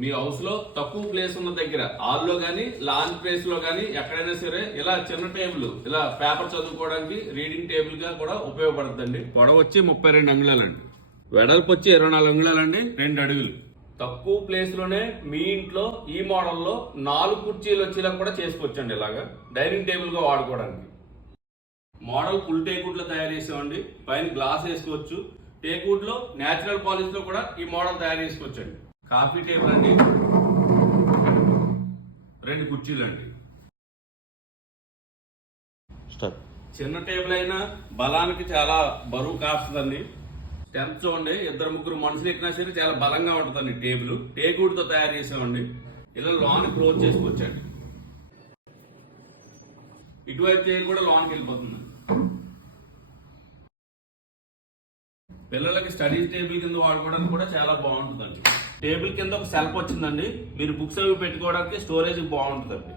మీ house లో తక్కువ place ఉన్న దగ్గర హాల్లో గానీ లాంజ్ ప్లేస్ లో గానీ ఎక్కడైనా సరే ఇలా చిన్న టేబుల్ ఇలా పేపర్ చదువుకోవడానికి రీడింగ్ టేబుల్ గా కూడా ఉపయోగపడుతుందండి. పొడవు వచ్చి 32 అంగుళాలండి, వెడల్పు వచ్చి 24 అంగుళాలండి, 2 అడుగులు. తక్కువ ప్లేస్ లోనే మీ ఇంట్లో ఈ మోడల్లో 4 కుర్చీలు వచ్చేలా కూడా చేసుకోవచ్చండి. ఇలాగా డైనింగ్ టేబుల్ గా వాడుకోవడానికి. మోడల్ ఫుల్ టేక్వుడ్ లో తయారు చేసామండి. పైన గ్లాస్ వేసుకోవచ్చు. టేక్వుడ్ లో నేచురల్ పాలిష్ లో కూడా ఈ మోడల్ తయారు చేసుకోవచ్చండి. కాఫీ టేబుల్ అండి, 2 కుర్చీలు అండి. చిన్న టేబుల్ అయినా బలానికి చాలా బరువు కాస్తుందండి. స్ట్రెంత్ చూడండి, 2-3 మనుషులు ఎక్కినా సరే చాలా బలంగా ఉంటుందండి. టేబుల్ టేక్వుడ్ తో తయారు చేసామండి. ఇలా లోన్ క్లోజ్ చేసుకోవచ్చండి. ఇటువైపు చైర్ కూడా లోన్కి వెళ్ళిపోతుంది. పిల్లలకి స్టడీ టేబుల్ కింద వాడుకోవడానికి కూడా చాలా బాగుంటుందండి. టేబుల్ కింద ఒక సెల్ఫ్ వచ్చిందండి. మీరు బుక్స్ అవి పెట్టుకోవడానికి స్టోరేజ్ బాగుంటుందండి.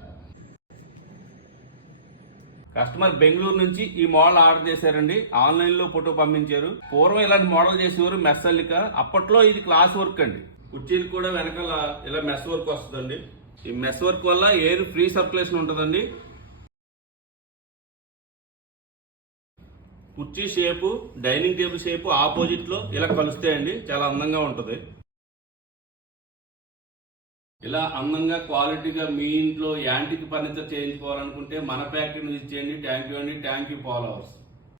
కస్టమర్ బెంగళూరు నుంచి ఈ మోడల్ ఆర్డర్ చేశారండి. ఆన్లైన్ లో ఫోటో పంపించారు. పూర్వం ఇలాంటి మోడల్ చేసేవారు మెస్ అల్లిక. అప్పట్లో ఇది క్లాస్ వర్క్ అండి. కుర్చీలు కూడా వెనకాల ఇలా మెస్ వర్క్ వస్తుందండి. ఈ మెస్ వర్క్ వల్ల ఎయిర్ ఫ్రీ సర్క్యులేషన్ ఉంటుందండి. కుర్చీ shape dining table shape opposite లో ఇలా కలుస్తాయండి. చాలా అందంగా ఉంటుంది. ఇలా అందంగా క్వాలిటీగా మీ ఇంట్లో యాంటిక్ ఫర్నిచర్ చేయించుకోవాలనుకుంటే మన ఫ్యాక్టరీ నుంచి ఇచ్చేయండి. థ్యాంక్ యూ అండి. Thank you followers.